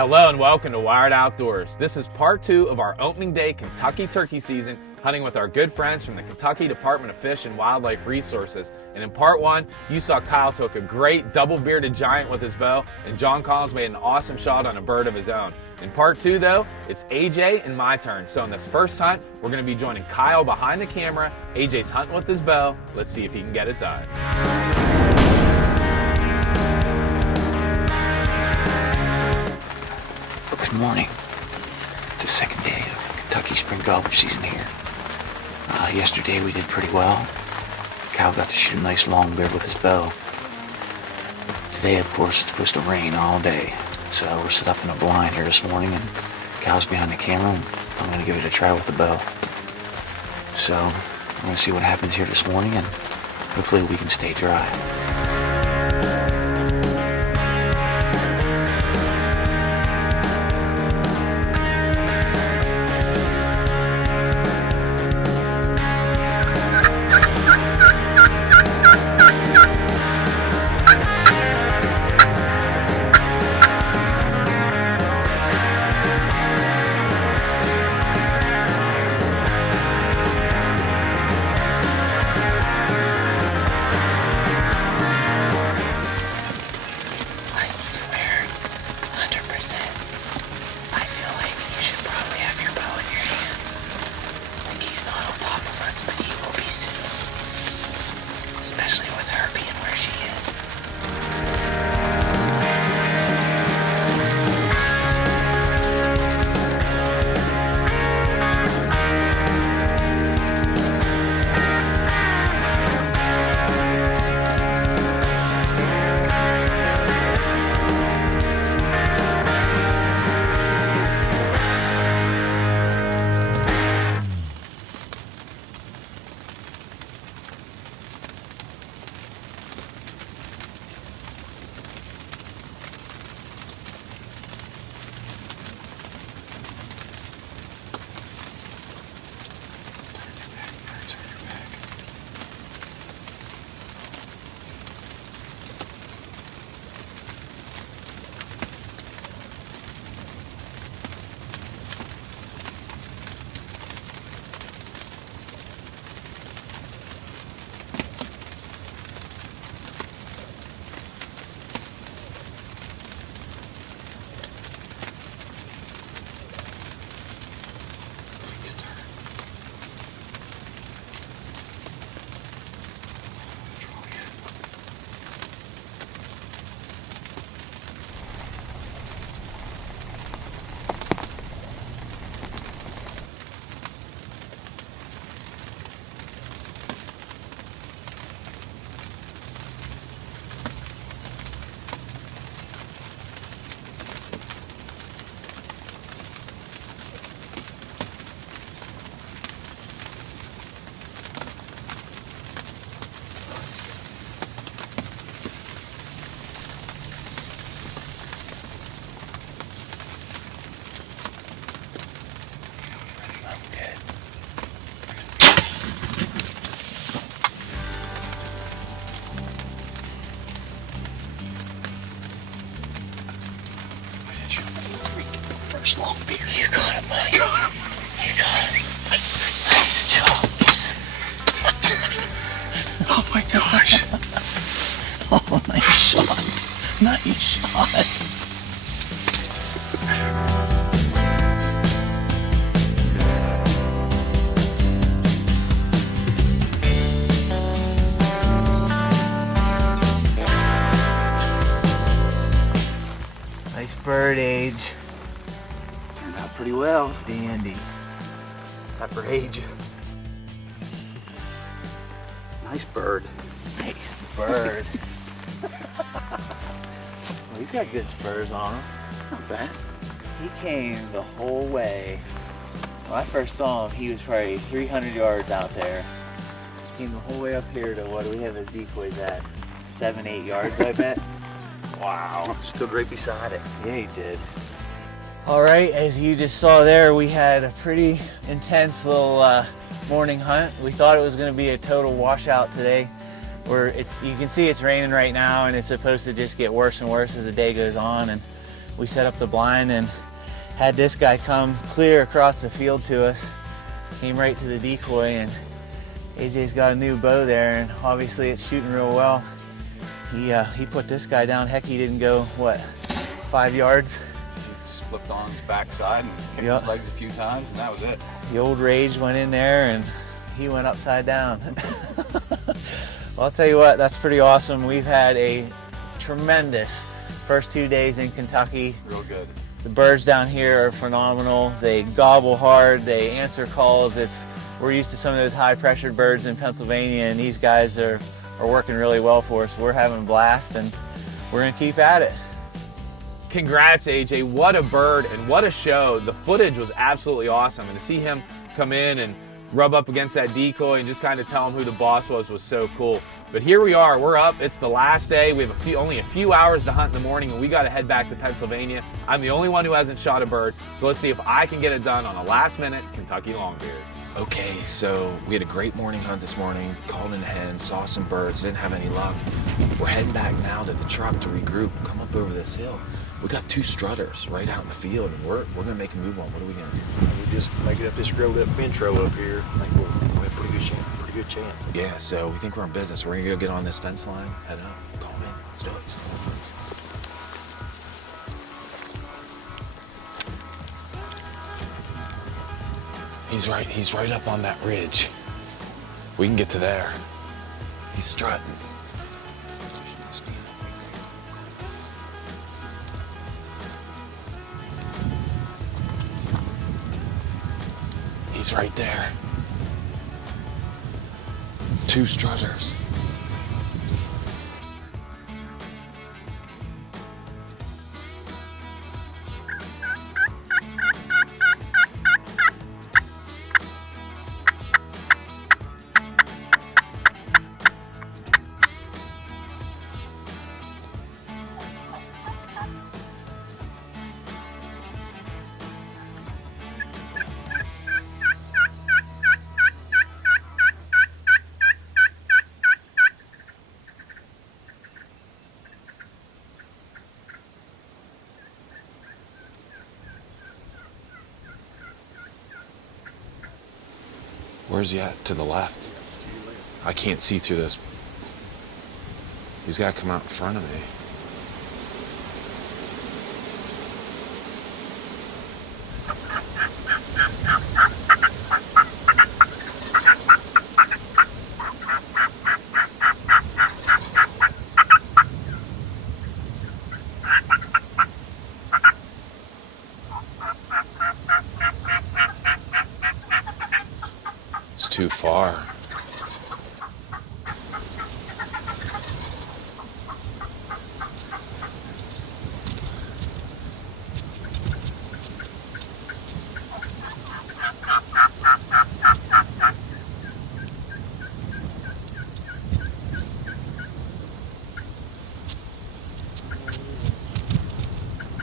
Hello and welcome to Wired Outdoors. This is part 2 of our opening day Kentucky turkey season, hunting with our good friends from the Kentucky Department of Fish and Wildlife Resources. And in part 1, you saw Kyle took a great double-bearded giant with his bow, and John Collins made an awesome shot on a bird of his own. In part 2 though, it's AJ and my turn. So in this first hunt, we're going to be joining Kyle behind the camera. AJ's hunting with his bow. Let's see if he can get it done. Good morning. It's the second day of Kentucky spring gobbler season here. Yesterday we did pretty well. Kyle got to shoot a nice longbeard with his bow. Today, of course, it's supposed to rain all day. So we're set up in a blind here this morning, and Kyle's behind the camera, and I'm going to give it a try with the bow. So we're going to see what happens here this morning, and hopefully we can stay dry. Especially with her being where she is. First longbeard. You got him, buddy. Got him. You got him. Nice job. Oh my gosh. Oh, nice shot. Nice shot. Nice bird, Age. Turned out pretty well. Dandy. Pepper Age. Nice bird. Nice bird. Well, he's got good spurs on him. Not bad. He came the whole way. When I first saw him, he was probably 300 yards out there. Came the whole way up here to what do we have his decoys at? 7-8 yards, I bet. Wow. Stood right beside it. Yeah, he did. All right, as you just saw there, we had a pretty intense little morning hunt. We thought it was going to be a total washout today. You can see it's raining right now, and it's supposed to just get worse and worse as the day goes on. And we set up the blind and had this guy come clear across the field to us. Came right to the decoy, and AJ's got a new bow there, and obviously it's shooting real well. He put this guy down. Heck, he didn't go, what, 5 yards? Just flipped on his backside and kicked Yep. his legs a few times, and that was it. The old rage went in there, and he went upside down. Well, I'll tell you what, that's pretty awesome. We've had a tremendous first 2 days in Kentucky. Real good. The birds down here are phenomenal. They gobble hard, they answer calls. We're used to some of those high pressured birds in Pennsylvania, and these guys are working really well for us. We're having a blast, and we're gonna keep at it. Congrats, AJ. What a bird and what a show. The footage was absolutely awesome, and to see him come in and rub up against that decoy and just kind of tell him who the boss was so cool. But here we are, we're up, it's the last day. We have only a few hours to hunt in the morning, and we got to head back to Pennsylvania. I'm the only one who hasn't shot a bird, so let's see if I can get it done on a last-minute Kentucky longbeard. Okay, so we had a great morning hunt this morning, called in a hen, saw some birds, didn't have any luck. We're heading back now to the truck to regroup, come up over this hill. We got 2 strutters right out in the field, and we're gonna make a move on. What are we gonna do? We just make it up this road up fence row up here. I think we'll have a pretty good chance. Yeah, so we think we're in business. We're gonna go get on this fence line, head up, call 'em in, let's do it. He's right up on that ridge. We can get to there. He's strutting. He's right there. 2 strutters. Where's he at? To the left? I can't see through this. He's got to come out in front of me. It's too far.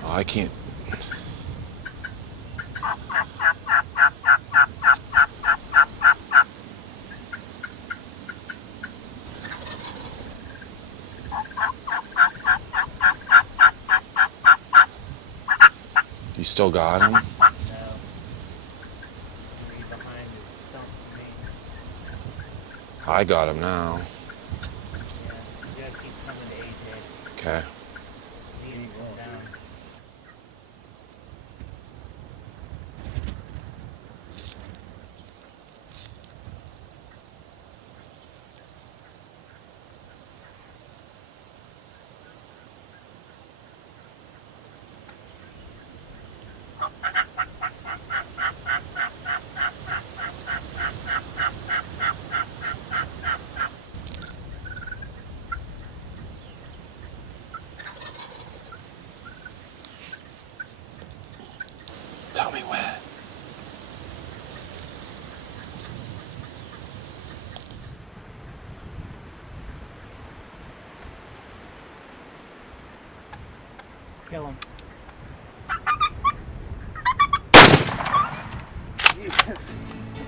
Oh, I can't. You still got him? No. He's behind his stump for me. I got him now. Yeah, you gotta keep coming to AJ. Okay. He needs to come down. Tell me when. Kill him.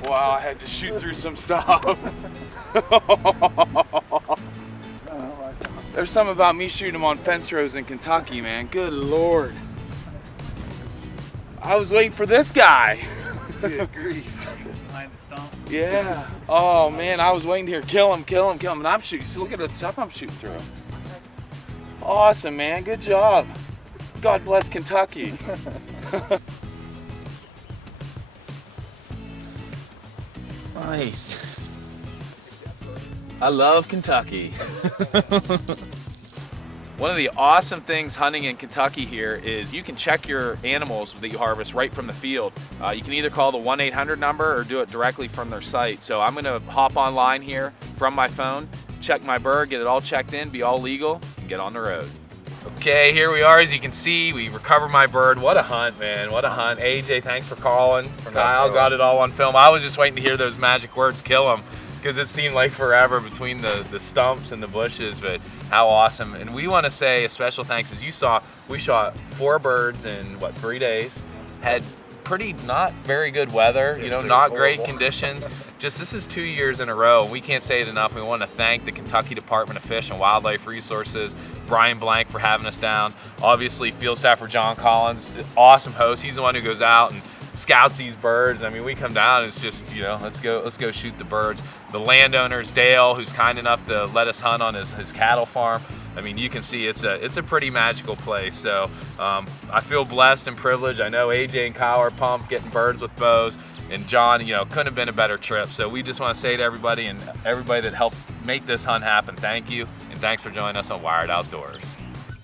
Wow, I had to shoot through some stuff. There's something about me shooting them on fence rows in Kentucky, man. Good Lord. I was waiting for this guy. Good grief. Behind the stump. Yeah. Oh man, I was waiting to hear kill him, and I'm shooting. See, look at the stuff I'm shooting through. Awesome, man. Good job. God bless Kentucky. Nice. I love Kentucky. One of the awesome things hunting in Kentucky here is you can check your animals that you harvest right from the field. You can either call the 1-800 number or do it directly from their site. So I'm gonna hop online here from my phone, check my bird, get it all checked in, be all legal, and get on the road. Okay, here we are. As you can see, we recovered my bird. What a hunt, man. What a hunt. AJ, thanks for calling. Kyle got it all on film. I was just waiting to hear those magic words, kill him, because it seemed like forever between the stumps and the bushes, but how awesome. And we want to say a special thanks. As you saw, we shot 4 birds in, what, 3 days? Had pretty not very good weather, you know, not great conditions. Just this is 2 years in a row. We can't say it enough. We want to thank the Kentucky Department of Fish and Wildlife Resources, Brian Blank for having us down. Obviously, field staffer John Collins, awesome host. He's the one who goes out and scouts these birds. I mean, we come down and it's just, you know, let's go shoot the birds. The landowners, Dale, who's kind enough to let us hunt on his cattle farm. I mean, you can see it's a pretty magical place. So I feel blessed and privileged. I know AJ and Kyle are pumped getting birds with bows. And John, you know, couldn't have been a better trip. So we just want to say to everybody and everybody that helped make this hunt happen, thank you. And thanks for joining us on Wired Outdoors.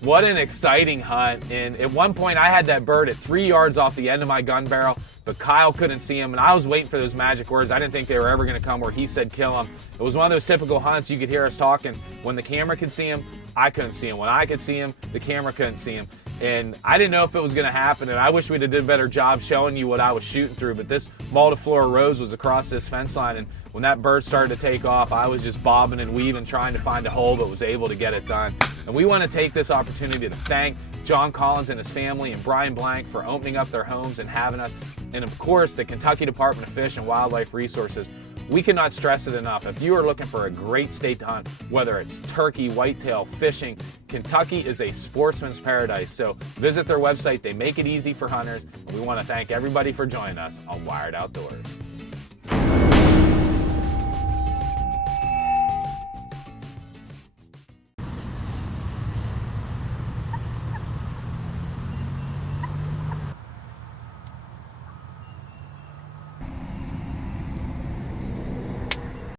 What an exciting hunt. And at one point I had that bird at 3 yards off the end of my gun barrel, but Kyle couldn't see him, and I was waiting for those magic words. I didn't think they were ever gonna come where he said kill him. It was one of those typical hunts you could hear us talking. When the camera could see him, I couldn't see him. When I could see him, the camera couldn't see him. And I didn't know if it was gonna happen, and I wish we'd have did a better job showing you what I was shooting through, but this multiflora rose was across this fence line, and when that bird started to take off, I was just bobbing and weaving, trying to find a hole, but was able to get it done. And we want to take this opportunity to thank John Collins and his family and Brian Blank for opening up their homes and having us. And of course, the Kentucky Department of Fish and Wildlife Resources. We cannot stress it enough. If you are looking for a great state to hunt, whether it's turkey, whitetail, fishing, Kentucky is a sportsman's paradise. So visit their website. They make it easy for hunters. And we want to thank everybody for joining us on Wired Outdoors.